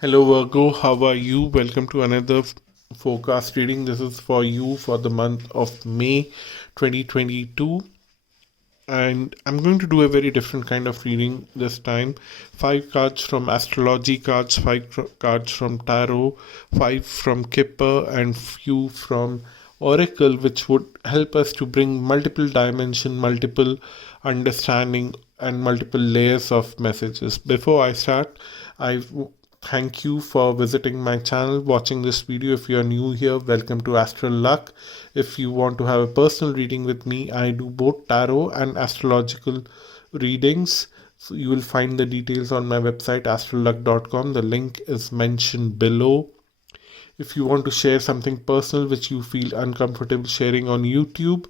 Hello Virgo, how are you? Welcome to another forecast reading. This is for you for the month of May 2022. And I'm going to do a very different kind of reading this time. 5 cards from astrology cards, cards from tarot, 5 from Kipper, and few from Oracle, which would help us to bring multiple dimension, multiple understanding, and multiple layers of messages. Before I start, I thank you for visiting my channel, watching this video. If you are new here, welcome to Astral Luck. If you want to have a personal reading with me, I do both tarot and astrological readings. So you will find the details on my website astralluck.com. The link is mentioned below. If you want to share something personal which you feel uncomfortable sharing on YouTube,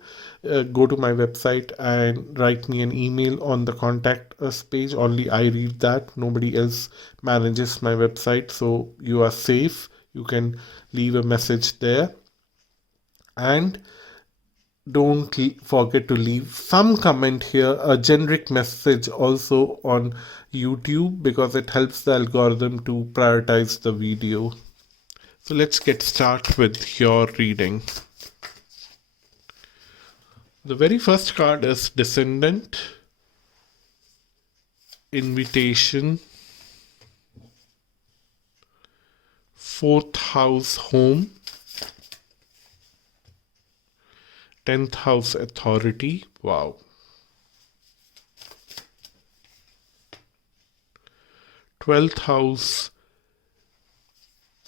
go to my website and write me an email on the contact us page. Only I read that. Nobody else manages my website, so you are safe. You can leave a message there. And don't forget to leave some comment here, a generic message also on YouTube, because it helps the algorithm to prioritize the video. So let's get started with your reading. The very first card is Descendant, Invitation, 4th house Home, 10th house Authority. Wow. 12th house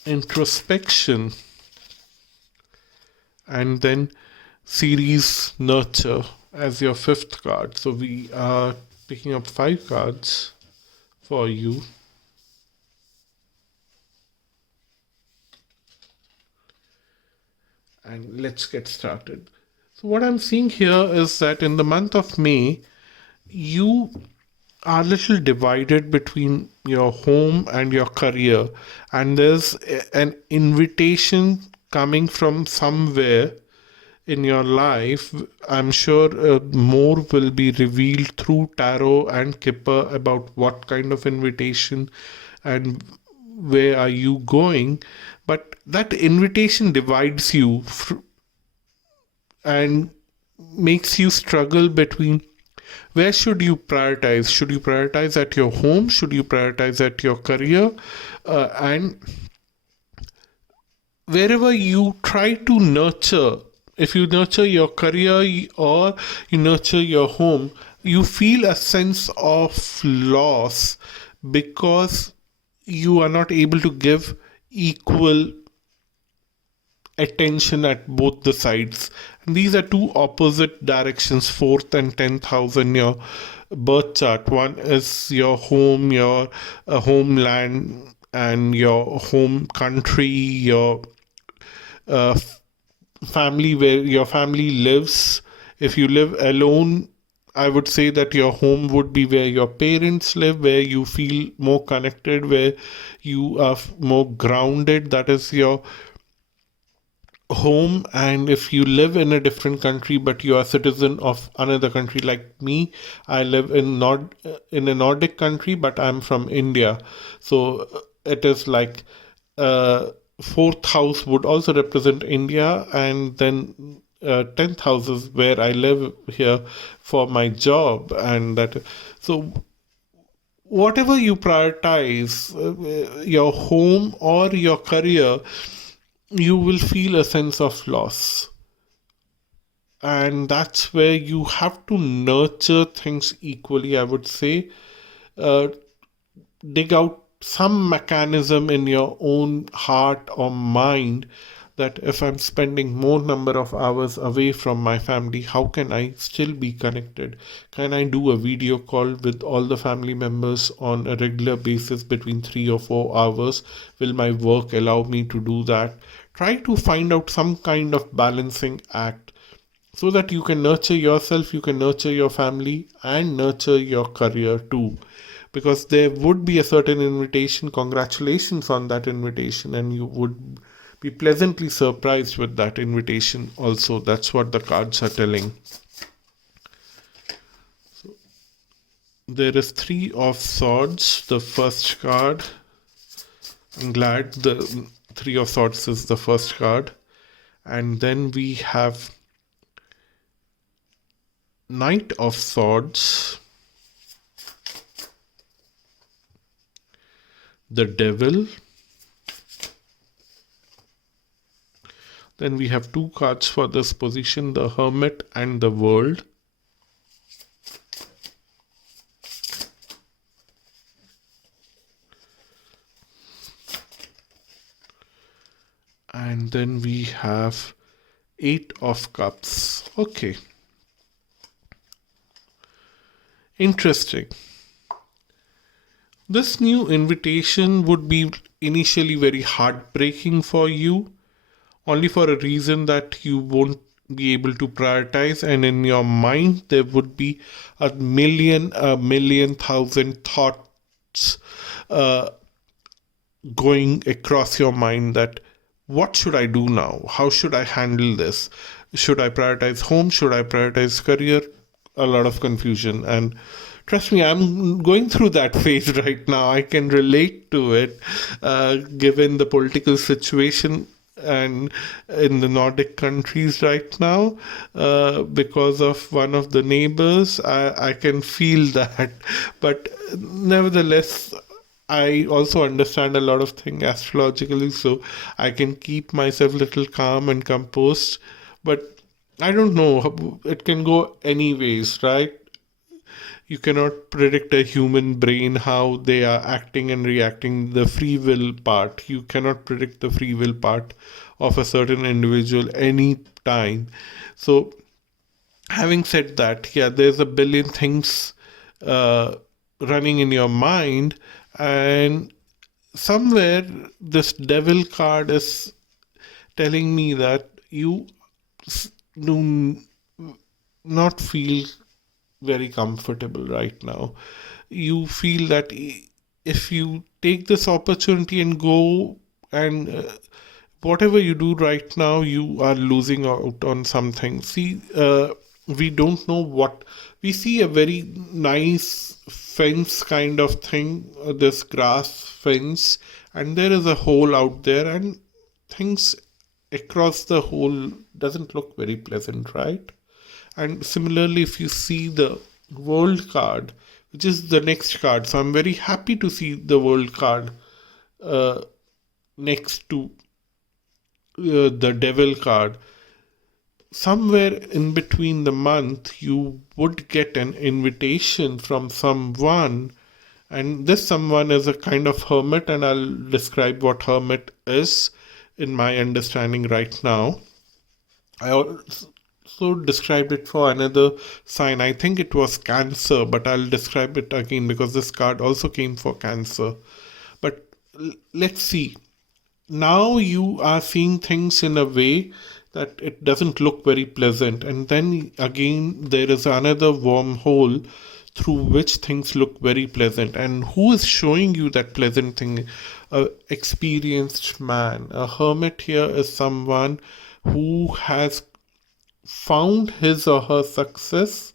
Introspection, and then Series Nurture as your 5th card. So we are picking up 5 cards for you. And let's get started. So what I'm seeing here is that in the month of May, you are a little divided between your home and your career, and there's an invitation coming from somewhere in your life. I'm sure more will be revealed through tarot and Kipper about what kind of invitation and where are you going. But that invitation divides you and makes you struggle between where should you prioritize. Should you prioritize at your home? Should you prioritize at your career? And wherever you try to nurture, if you nurture your career or you nurture your home, you feel a sense of loss because you are not able to give equal attention at both the sides. And these are two opposite directions, 4th and 10th house in your birth chart. One is your home, your homeland, and your home country, your uh, family, where your family lives. If you live alone, I would say that your home would be where your parents live, where you feel more connected, where you are more grounded. That is your home. And if you live in a different country but you are a citizen of another country, like me, I live in a Nordic country, but I'm from India. So it is like uh, 4th house would also represent India, and then 10th house is where I live here for my job. And that, so whatever you prioritize, your home or your career, you will feel a sense of loss. And that's where you have to nurture things equally, I would say. uh, Dig out some mechanism in your own heart or mind, that if I'm spending more number of hours away from my family, how can I still be connected? Can I do a video call with all the family members on a regular basis between 3 or 4 hours? Will my work allow me to do that? Try to find out some kind of balancing act so that you can nurture yourself, you can nurture your family, and nurture your career too. Because there would be a certain invitation. Congratulations on that invitation, and you would be pleasantly surprised with that invitation also. That's what the cards are telling. There is 3 of Swords, the first card. I'm glad the Three of Swords is the first card. And then we have Knight of Swords, the Devil. Then we have two cards for this position, the Hermit and the World. And then we have Eight of Cups. Okay. Interesting. This new invitation would be initially very heartbreaking for you, only for a reason that you won't be able to prioritize, and in your mind there would be a million thousand thoughts going across your mind that what should I do now? How should I handle this? Should I prioritize home? Should I prioritize career? A lot of confusion. And trust me, I'm going through that phase right now. I can relate to it, given the political situation and in the Nordic countries right now, because of one of the neighbors. I can feel that. But nevertheless, I also understand a lot of things astrologically, so I can keep myself a little calm and composed. But I don't know, it can go anyways, right? You cannot predict a human brain, how they are acting and reacting, the free will part. You cannot predict the free will part of a certain individual any time. So, having said that, yeah, there's a billion things running in your mind, and somewhere this Devil card is telling me that you do not feel very comfortable right now. You feel that if you take this opportunity and go and whatever you do right now, you are losing out on something. See, we don't know what. We see a very nice fence kind of thing, this grass fence, and there is a hole out there, and things across the hole doesn't look very pleasant, right? And similarly, if you see the World card, which is the next card, so I'm very happy to see the World card next to the Devil card. Somewhere in between the month, you would get an invitation from someone, and this someone is a kind of hermit, and I'll describe what hermit is in my understanding right now. I also described it for another sign. I think it was Cancer, but I'll describe it again because this card also came for Cancer. But let's see. Now you are seeing things in a way that it doesn't look very pleasant, and then again there is another wormhole through which things look very pleasant. And who is showing you that pleasant thing? A experienced man. A hermit here is someone who has found his or her success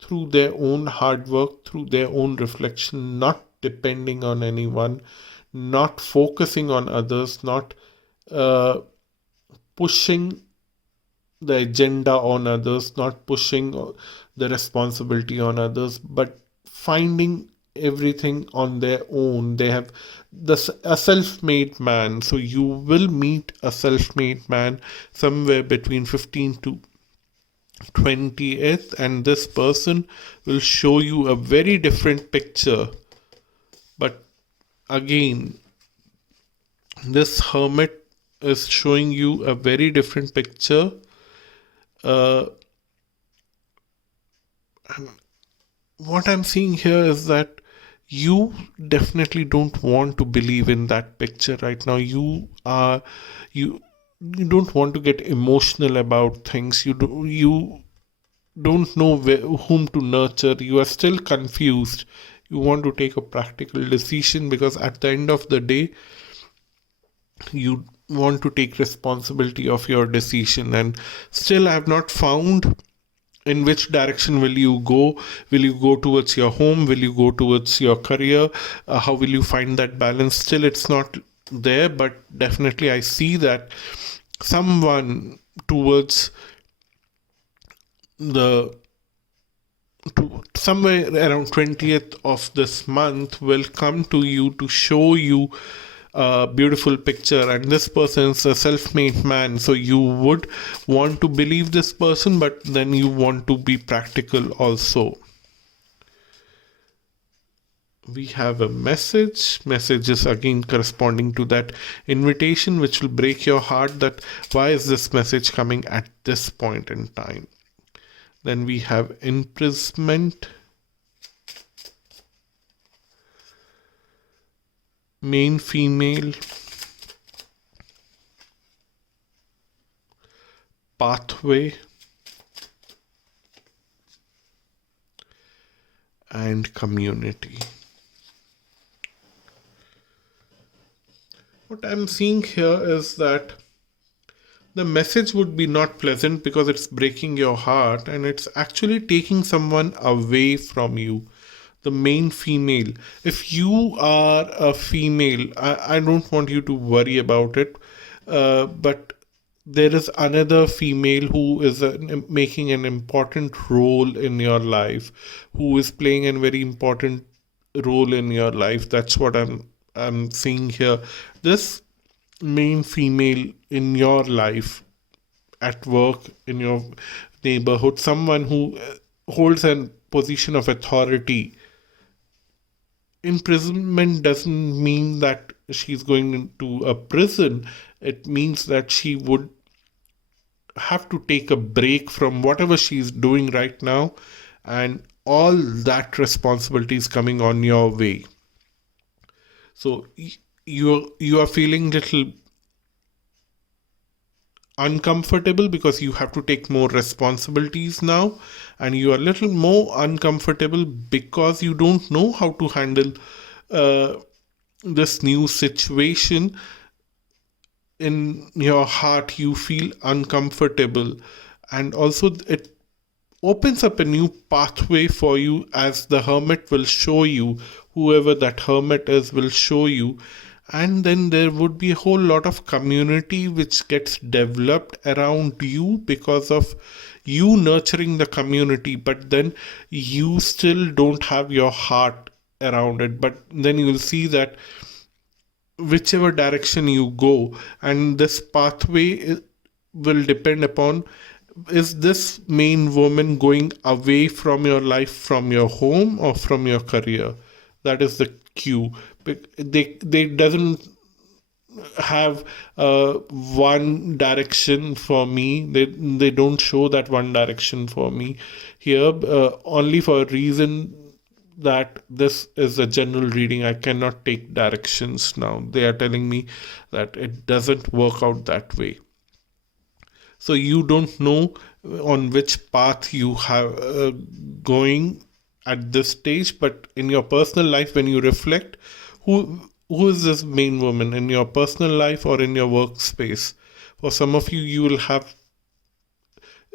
through their own hard work, through their own reflection, not depending on anyone, not focusing on others, not pushing the agenda on others, not pushing the responsibility on others, but finding everything on their own. They have a self-made man. So you will meet a self-made man somewhere between 15 to 20th, and this person will show you a very different picture. But again, this hermit is showing you a very different picture. What I'm seeing here is that you definitely don't want to believe in that picture right now. You don't want to get emotional about things. You don't know whom to nurture. You are still confused. You want to take a practical decision because at the end of the day, you want to take responsibility of your decision. And still I have not found in which direction will you go? Will you go towards your home? Will you go towards your career? How will you find that balance? Still, it's not there, but definitely I see that someone towards the somewhere around 20th of this month will come to you to show you a beautiful picture, and this person is a self-made man, so you would want to believe this person, but then you want to be practical also. We have a message is again corresponding to that invitation, which will break your heart, that why is this message coming at this point in time. Then we have imprisonment, main female, pathway, and community. What I'm seeing here is that the message would be not pleasant because it's breaking your heart and it's actually taking someone away from you. The main female. If you are a female, I don't want you to worry about it, but there is another female who is making an important role in your life, who is playing a very important role in your life. That's what I'm seeing here. This main female in your life, at work, in your neighborhood, someone who holds a position of authority. Imprisonment doesn't mean that she's going into a prison. It means that she would have to take a break from whatever she's doing right now, and all that responsibility is coming on your way. So you are feeling little uncomfortable because you have to take more responsibilities now, and you are a little more uncomfortable because you don't know how to handle this new situation. In your heart you feel uncomfortable, and also it opens up a new pathway for you, as the hermit will show you, whoever that hermit is will show you. And then there would be a whole lot of community which gets developed around you because of you nurturing the community, but then you still don't have your heart around it. But then you will see that whichever direction you go, and this pathway will depend upon, is this main woman going away from your life, from your home, or from your career? That is the cue. They doesn't have one direction for me. They don't show that one direction for me here, only for a reason that this is a general reading. I cannot take directions now. They are telling me that it doesn't work out that way. So you don't know on which path you have going at this stage, but in your personal life, when you reflect, who is this main woman in your personal life or in your workspace? For some of you, you will have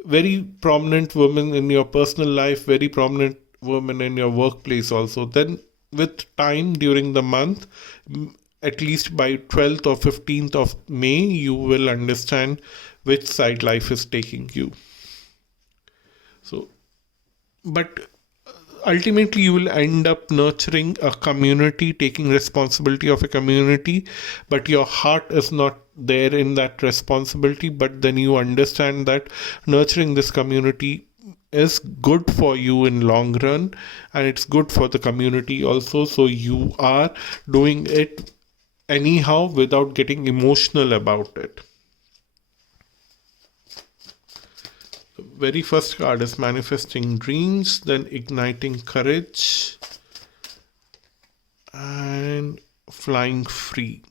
very prominent women in your personal life, very prominent women in your workplace also. Then with time during the month, at least by 12th or 15th of May, you will understand which side life is taking you. So, but ultimately you will end up nurturing a community, taking responsibility of a community, but your heart is not there in that responsibility. But then you understand that nurturing this community is good for you in long run, and it's good for the community also. So you are doing it anyhow without getting emotional about it. Very first card is manifesting dreams, then igniting courage, and flying free.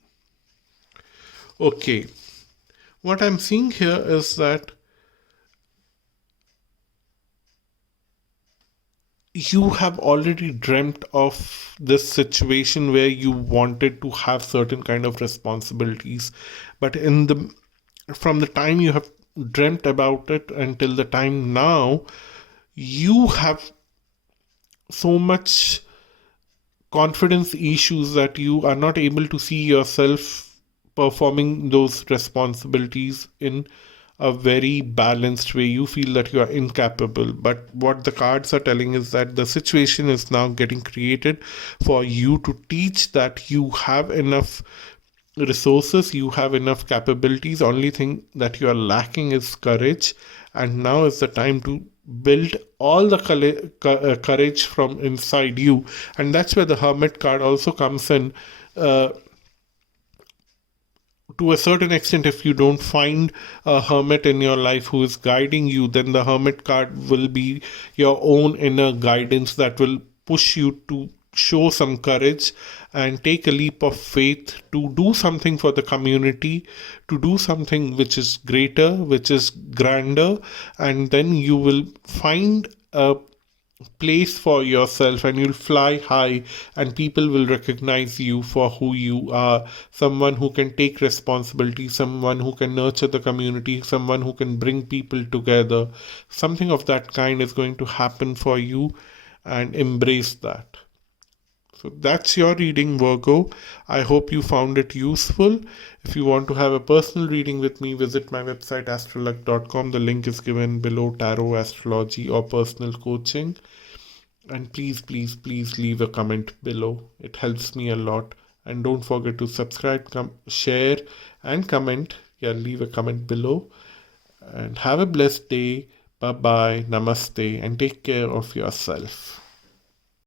Okay, what I'm seeing here is that you have already dreamt of this situation where you wanted to have certain kind of responsibilities, but from the time you have dreamt about it until the time now, you have so much confidence issues that you are not able to see yourself performing those responsibilities in a very balanced way. You feel that you are incapable. But what the cards are telling is that the situation is now getting created for you to teach that you have enough resources, you have enough capabilities. Only thing that you are lacking is courage, and now is the time to build all the courage from inside you. And that's where the Hermit card also comes in. uh, to a certain extent, if you don't find a hermit in your life who is guiding you, then the Hermit card will be your own inner guidance that will push you to show some courage and take a leap of faith to do something for the community, to do something which is greater, which is grander. And then you will find a place for yourself, and you'll fly high, and people will recognize you for who you are: someone who can take responsibility, someone who can nurture the community, someone who can bring people together. Something of that kind is going to happen for you, and embrace that. So that's your reading, Virgo. I hope you found it useful. If you want to have a personal reading with me, visit my website astralluck.com. The link is given below: tarot, astrology, or personal coaching. And please, please, please leave a comment below. It helps me a lot. And don't forget to subscribe, share, and comment. Yeah, leave a comment below. And have a blessed day. Bye bye. Namaste. And take care of yourself.